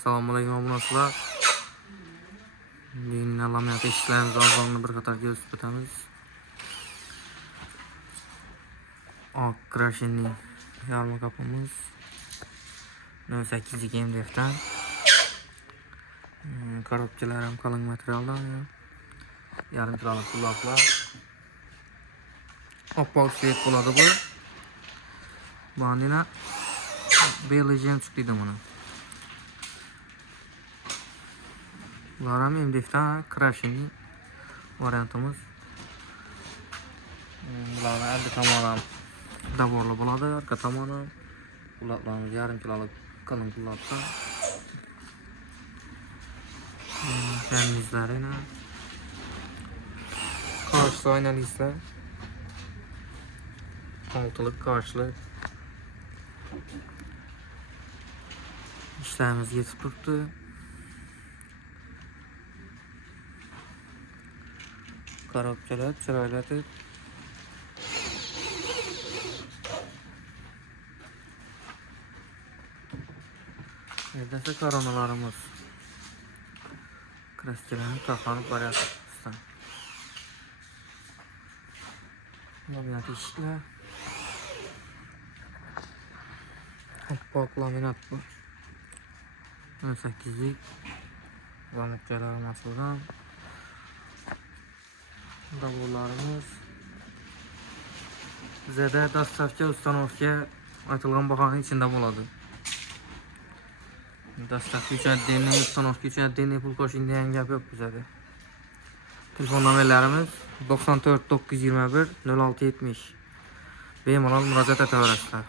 Assalomualaykum obunachilar. Bugun laminat eshiklarimiz avvalini bir qator ko'rsatib o'tamiz. Oq krashenli yarmi kapimiz 08 MDF'dan. Korobchalar ham qalin materialdan. Yarim kilolik quloqlar. Oppoq svet bo'ladi bu. Bandina belajam chiqdi buni. Bular ham MDF'dan krashenli variantimiz. Bularni oldi tomoni davorli bo'ladi, orqa tomoni quloqlarimiz yarim kilolik qalin quloqdan. Kamizlarina qarshi oynalislar. Oltilik qarshili. İşlerimiz yetib turibdi. Korobchalar chiroyli. Neredeyse koronalarımız kraskelerini kaplanıp baryapti. Laminat eshiklar. Oppoq laminat bu. 18'lik zamoqchalarimiz açılgan. Davorlarimiz bizda dastavka ustanovka aytilgan bahoning ichida bo'ladi. Dastavka uchun отдельный, ustanovka uchun отдельный pul qo'shing degan gap yo'q bizda. Telefon nomerlarimiz 94 921 06 70. Bemalol murojaat etaverasizlar.